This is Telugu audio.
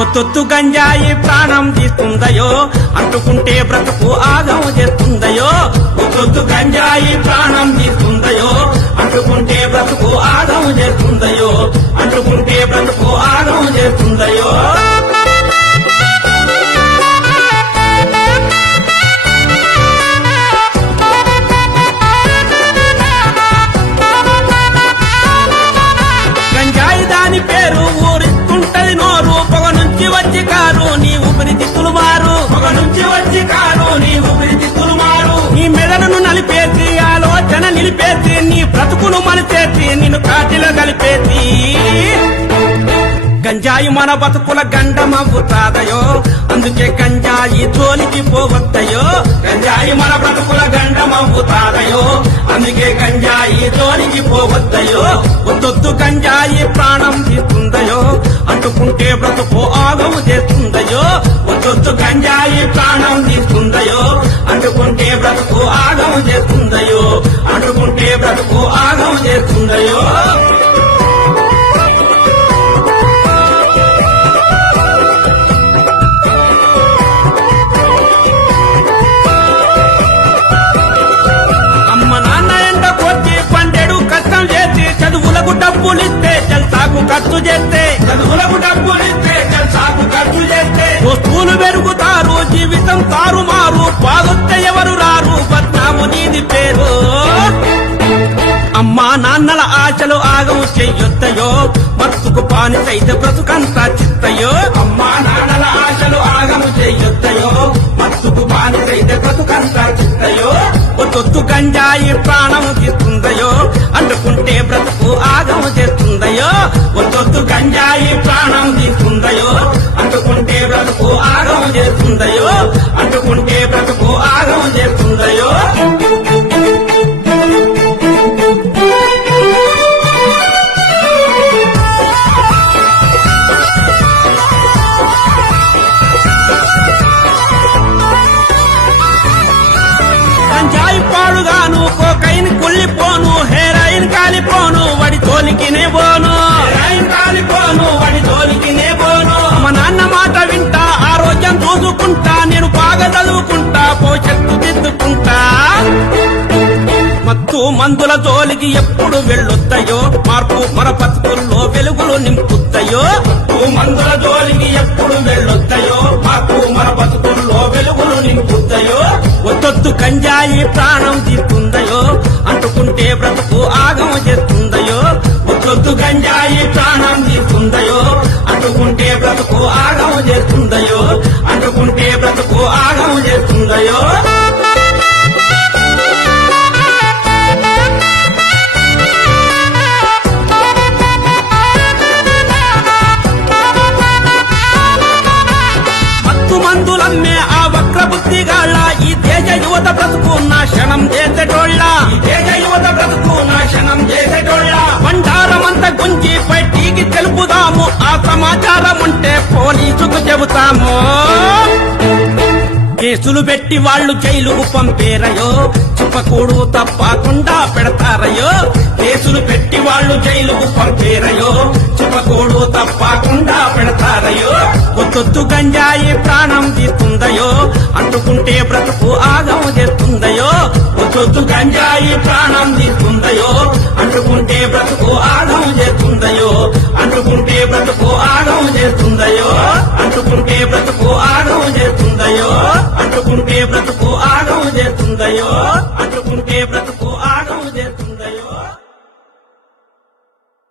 ఒత్తొత్తు గంజాయి ప్రాణం తీస్తుందయో అంటుకుంటే బ్రతుకు ఆగం చేస్తుందయో ఒత్తొత్తు గంజాయి ప్రాణం బ్రతుకును మలిపేసి నిన్ను కాటిలో కలిపేసి గంజాయి మన బతుకుల గండమవుతాదయో అందుకే గంజాయి జోలికి పోవద్దయో. గంజాయి మన బ్రతుకుల గండమవుతాదయో అందుకే గంజాయి జోలికి పోవద్దయో. దొద్దు గంజాయి ప్రాణం తీస్తుందయో? అంటుకుంటే బ్రతుకు ఆగము చేస్తుందయో? దొద్దు గంజాయి ప్రాణం తీస్తుందయో? అంటుకుంటే బ్రతుకు ఆగము చేస్తుందయో? అంటుకుంటే బ్రతుకు ఆగము చేస్తుందయో? డబ్బులిస్తే జల్సాకు ఖర్చు చేస్తే. చదువులకు డబ్బులిస్తే జల్సాకు ఖర్చు చేస్తే. వస్తువులు పెరుగుతారు జీవితం తారుమారు. పాదొత్తే ఎవరు రారు బద్నాము నీది పేరు. అమ్మా నాన్నల ఆశలు ఆగం చెయ్యొద్దయో బతుకు పానిసైతే బ్రతుకంతా చిత్తయో. అమ్మా నాన్నల ఆశలు ఆగము చెయ్యొద్దయో బతుకు పానిసైతే బ్రతుకంతా చిత్తయో. ఒత్తొత్తు గంజాయి ప్రాణం తీస్తుందయో అంటుకుంటే బ్రతుకు ఆగము చేస్తుందయో ఒత్తొత్తు గంజాయి తోడుగాను కోకైన్ కుళ్ళిపోను హెరాయిన్ కాలిపోను వాడి తోలికినే పోను. హెరాయిన్ కాలిపోను వాడి తోలికినే పోను. మా నాన్న మాట వింటా ఆరోగ్యం చూసుకుంటా నేను బాగా చదువుకుంటా పోషత్తు దిద్దుకుంటా. మత్తు మందుల జోలికి ఎప్పుడు వెళ్ళొద్దయో మార్పు మన బతుకుల్లో వెలుగులు నింపుతాయో మందుల జోలికి ఎప్పుడు ఒత్తొత్తు గంజాయి ప్రాణం తీస్తుందయో అంటుకుంటే బ్రతుకు ఆగమ చేస్తుందయో? ఒత్తొత్తు గంజాయి ప్రాణం తీస్తుందయో అంటుకుంటే బ్రతుకు ఆగమ చేస్తుందయో? అంటుకుంటే బ్రతుకు ఆగమ చేస్తుందయో? మత్తు మందులమ్మే యువత బ్రతుకున్న క్షణం చేసేటోళ్ళ. ఈ దేశ యువత బ్రతుకు నాశనం చేసేటోళ్ళ. బండారమంత గుంజి బయటికి తెలుపుదాము. ఆ సమాచారం ఉంటే పోలీసుకు చెబుతాము. కేసులు పెట్టి వాళ్ళు జైలుకు పంపేరయో. చుప్పకూడు తప్పకుండా పెడతారయో. కేసులు పెట్టి వాళ్ళు జైలుకు పంపేరయో. చుప్పకూడు తప్పకుండా పెడతారయో. ఒత్తొత్తు గంజాయి ప్రాణం తీస్తుందయో. అంటుకుంటే బ్రతుకు ఆగం చేస్తుందయో? ఒత్తొత్తు గంజాయి ప్రాణం తీస్తుందయో? అంటుకుంటే బ్రతుకు ఆగం చేస్తుందయో? అంటుకుంటే బ్రతుకు ఆగం చేస్తుందయో? అంటుకుంటే బ్రతుకు